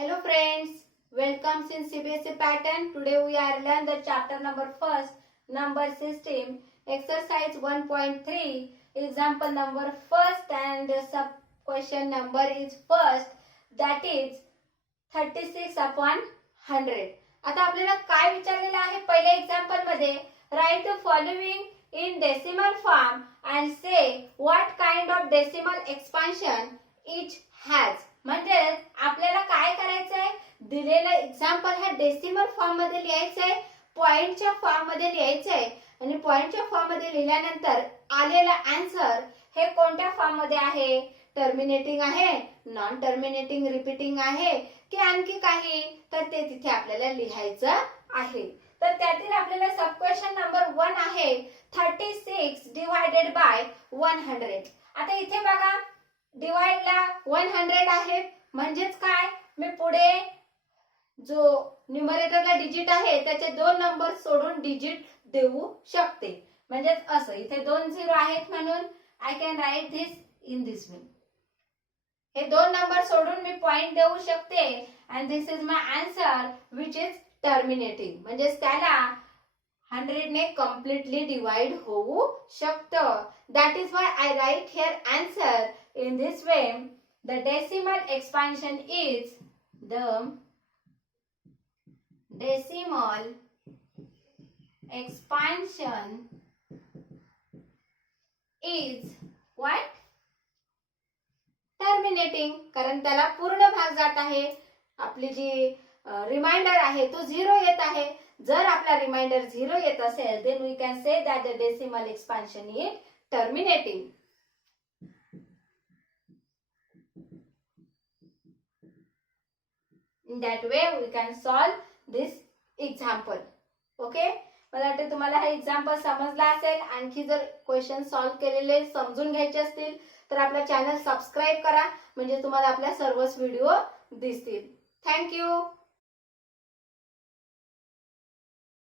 Hello friends, welcome in CBSE pattern. Today we are learn the chapter number first, number system, exercise 1.3, example number first and sub question number is first, that is 36 upon 100. आता आपल्याला काय विचारलेलं आहे पहिल्या example मध्ये, right the following in decimal form and say what kind of decimal expansion each has. म्हणजे आपल्याला काय करायचंय, दिलेलं एक्झाम्पल हा डेसिमल फॉर्म मध्ये लिहायचंय, पॉइंटच्या फॉर्म मध्ये लिहायचंय आणि पॉइंटच्या फॉर्म मध्ये लिहिल्यानंतर आलेला आन्सर हे कोणत्या फॉर्म मध्ये आहे, टर्मिनेटिंग आहे, नॉन टर्मिनेटिंग रिपीटिंग आहे की आणखी काही, तर ते तिथे आपल्याला लिहायचं आहे. तर त्यातील आपल्याला सब क्वेश्चन नंबर 1 आहे 36 डिवाइडेड बाय 100. आता इथे बघा डिवाइड ला 100 आहे, म्हणजेच काय, मी पुढे जो न्यूमरेटरला डिजिट आहे त्याचे दोन नंबर सोडून डिजिट देऊ शकते. म्हणजे असं इथे 2 0 आहेत म्हणून I can write this in this way. हे दोन नंबर सोडून मी पॉइंट देऊ शकते and this is my answer which is terminating. म्हणजे त्याला 100 ने कम्प्लिटली डिवाइड होऊ शकतं. That is why I write here answer in this way. The decimal expansion is what? Terminating. कारण त्याला पूर्ण भाग जात आहे, आपली जी रिमाइंडर आहे तो 0 येत आहे. जर आपला रिमाइंडर 0 येत असेल then we can say that the decimal expansion is terminating. In that way we can solve this example. Okay, मला वाटतं तुम्हाला हा एक्झाम्पल समजला असेल. आणखी जर क्वेश्चन सॉल्व्ह केलेले समजून घ्यायचे असतील तर आपला चॅनल सबस्क्राइब करा, म्हणजे तुम्हाला आपल्या सर्वच व्हिडिओ दिसतील. थँक्यू.